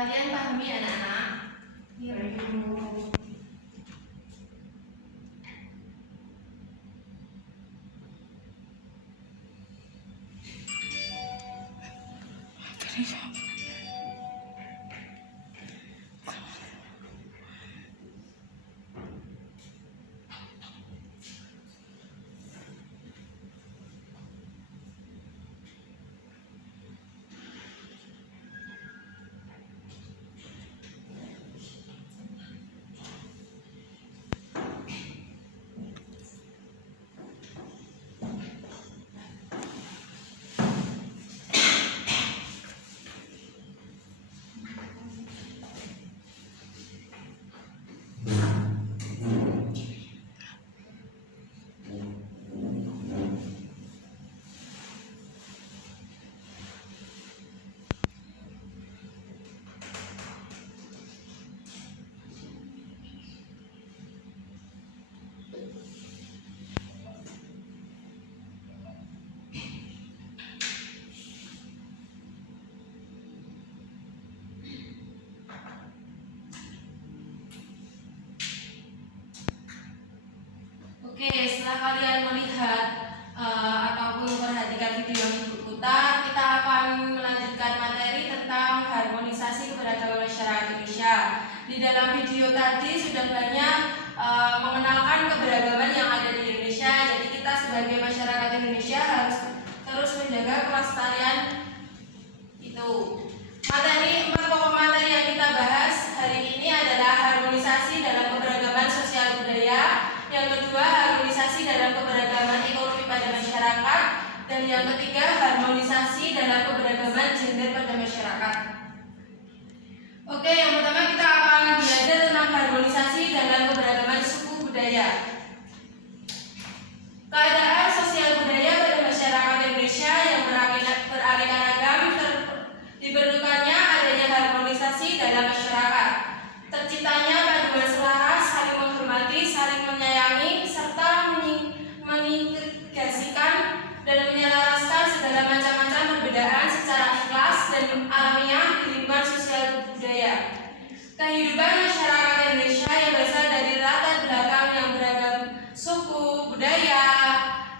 Kalian pahami anak-anak? Iya, Bu. Oke, setelah kalian melihat ataupun memperhatikan video yang Ibu putar, kita akan melanjutkan materi tentang harmonisasi keberagaman masyarakat Indonesia. Di dalam video tadi sudah banyak mengenalkan keberagaman yang ada di Indonesia. Jadi kita sebagai masyarakat Indonesia harus terus menjaga kelestarian itu. Empat pokok materi yang kita bahas hari ini adalah harmonisasi dalam keberagaman sosial budaya. Yang kedua, harmonisasi dalam keberagaman ekonomi pada masyarakat. Dan yang ketiga, harmonisasi dalam keberagaman gender pada masyarakat. Oke, yang pertama kita akan belajar tentang harmonisasi dalam keberagaman suku budaya. Keadaan sosial budaya pada masyarakat Indonesia yang beraneka ragam diperlukannya adanya harmonisasi dalam masyarakat. Terciptanya paduan selaras, saling menghormati, saling menyayangi, serta mengintegrasikan dan menyelaraskan segala macam-macam perbedaan secara ikhlas dan alamiah di lingkungan sosial budaya. Kehidupan masyarakat Indonesia yang berasal dari latar belakang yang beragam suku, budaya,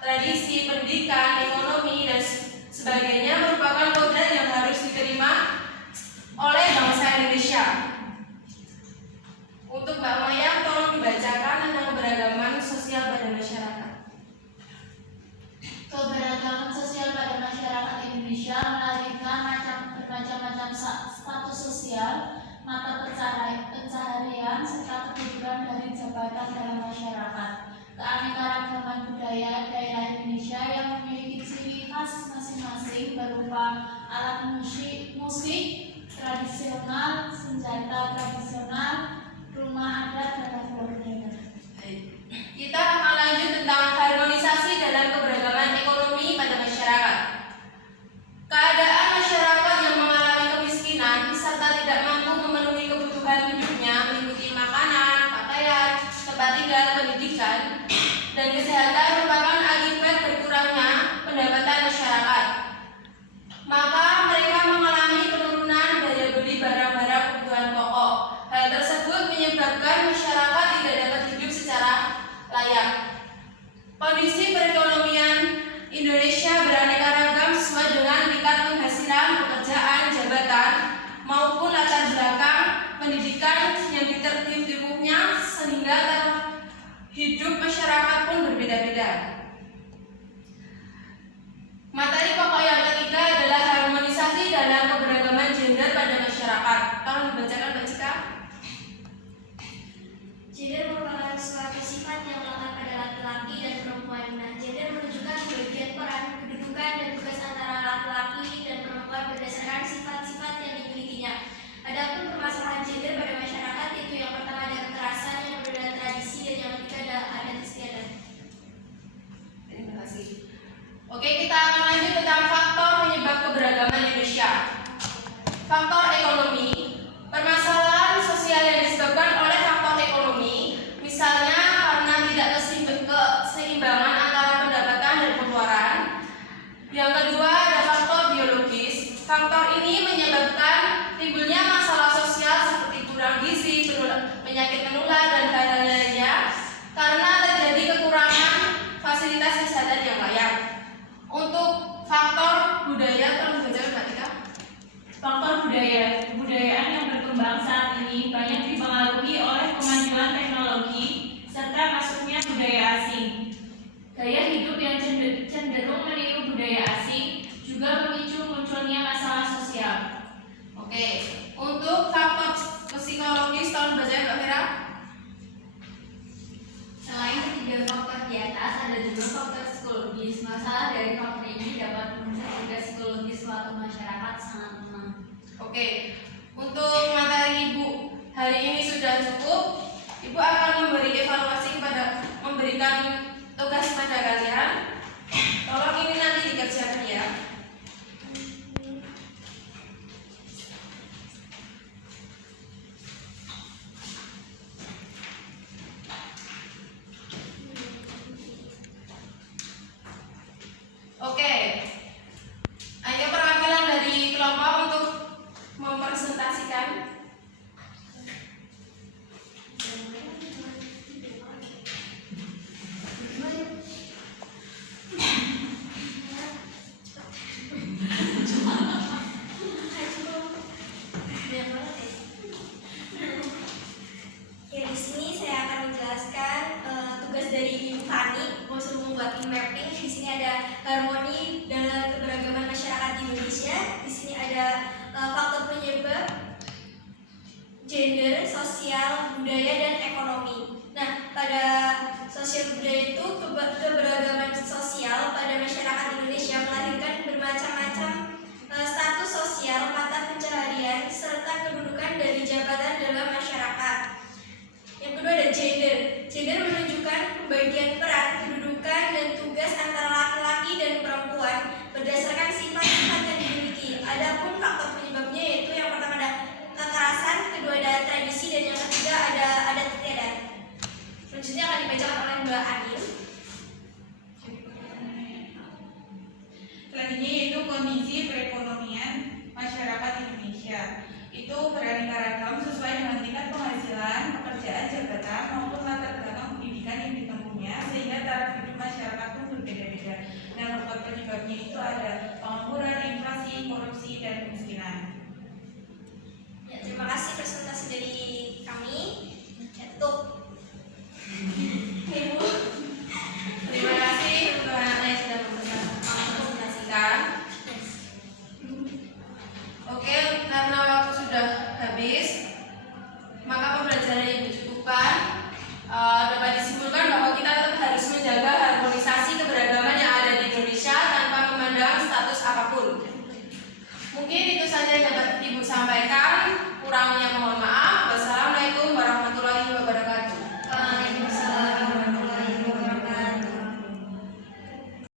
tradisi, pendidikan, ekonomi, dan sebagainya merupakan kodrat yang harus diterima oleh bangsa Indonesia. Untuk Mbak Maya, tolong dibacakan tentang keberagaman sosial pada masyarakat. Keberagaman sosial pada masyarakat Indonesia melahirkan bermacam-macam status sosial, mata pencaharian, serta kedudukan dari jabatan dalam masyarakat. Keanekaragaman budaya daerah Indonesia yang memiliki ciri khas masing-masing berupa alat musik tradisional, senjata tradisional, rumah adat, dan lain-lain. Kita akan lanjut tentang harmonisasi dalam keberagaman ekonomi pada masyarakat. Keadaan masyarakat yang mengalami kemiskinan serta tidak mampu memenuhi kebutuhan hidupnya meliputi makanan, pakaian, tempat tinggal, pendidikan, dan kesehatan merupakan akibat berkurangnya pendapatan masyarakat. Maka mereka mengalami penurunan daya beli barang-barang kebutuhan pokok. Hal tersebut menyebabkan masyarakat tidak dapat hidup secara layak. Kondisi perekonomian Indonesia beraneka ragam sesuai dengan tingkat penghasilan, pekerjaan, jabatan, maupun latar belakang pendidikan yang ditertibnya, sehingga hidup masyarakat pun berbeda-beda. Materi pokok yang ketiga adalah harmonisasi dalam keberagaman gender pada masyarakat. Tolong dibacakan Mbak Cika. Gender merupakan suatu sifat yang melekat pada laki-laki dan perempuan. Nah, gender menunjukkan bagian peran, kedudukan, dan tugas antara laki-laki dan perempuan berdasarkan sifat-sifat yang dimilikinya. Adapun permasalahan gender pada masyarakat itu yang pertama ada kekerasan, yang kedua ada tradisi, dan yang ketiga ada adat istiadat. Terima kasih. Oke, kita akan lanjut tentang faktor penyebab keberagaman Indonesia. Faktor ekonomi. Permasalahan sosial yang disebabkan oleh faktor ekonomi, misalnya karena tidak keseimbangan antara pendapatan dan pengeluaran. Yang kedua ada faktor biologis. Faktor ini menyebabkan timbulnya masalah penyakit menular, dan hal-hal lainnya karena terjadi kekurangan fasilitas kesehatan yang layak. Untuk faktor budaya, tolong dibaca Mbak Tika. Faktor kebudayaan yang berkembang saat ini banyak dipengaruhi oleh kemajuan teknologi serta masuknya budaya asing. Gaya hidup yang cenderung meniru budaya asing juga memicu munculnya masalah sosial. Oke, untuk faktor psikologis, tolong baca Mbak Vera. Selain ketiga faktor di atas, ada juga faktor psikologis. Masalah dari faktor ini dapat merusak juga psikologis suatu masyarakat sangat lemah. Oke, untuk materi Ibu hari ini sudah cukup. Ibu akan memberikan tugas pada kalian. Tolong ini nanti dikerjakan ya. Oke, ayo perwakilan dari kelompok untuk mempresentasikan. Ya, di sini saya akan menjelaskan tugas dari Ibu Fani untuk membuat mapping. Di sini ada harmoni dalam keberagaman masyarakat di Indonesia. Di sini ada faktor penyebab, gender, sosial, budaya, dan ekonomi. Nah, pada sosial budaya itu keberagaman sosial pada masyarakat Indonesia melahirkan bermacam-macam status sosial, mata pencaharian, serta kedudukan dari jabatan dalam masyarakat. Yang kedua ada gender. Gender menunjukkan pembagian peran, kedudukan, dan tugas antara laki-laki dan perempuan berdasarkan sifat-sifat yang dimiliki. Adapun faktor penyebabnya yaitu yang pertama ada kekerasan, kedua ada tradisi, dan yang ketiga ada adat istiadat. Selanjutnya akan dibacakan oleh Mbak Anil. Selanjutnya yaitu kondisi perekonomian masyarakat Indonesia. Itu beraneka ragam sesuai dengan tingkat penghasilan, pekerjaan, jabatan maupun latar belakang pendidikan yang ditempuhnya, sehingga taraf hidup masyarakat pun berbeda-beda. Dan faktor penyebabnya itu ada pengangguran, inflasi, korupsi, dan kemiskinan. Ya, terima kasih presentasi dari kami. Untuk Ibu. Terima kasih untuk anak-anak yang sudah mempresentasikan. Oke, karena waktu sudah habis, maka pembelajaran yang dicukupkan. Dapat disimpulkan bahwa kita tetap harus menjaga harmonisasi keberagaman yang ada di Indonesia tanpa memandang status apapun. Mungkin itu saja yang dapat Ibu sampaikan.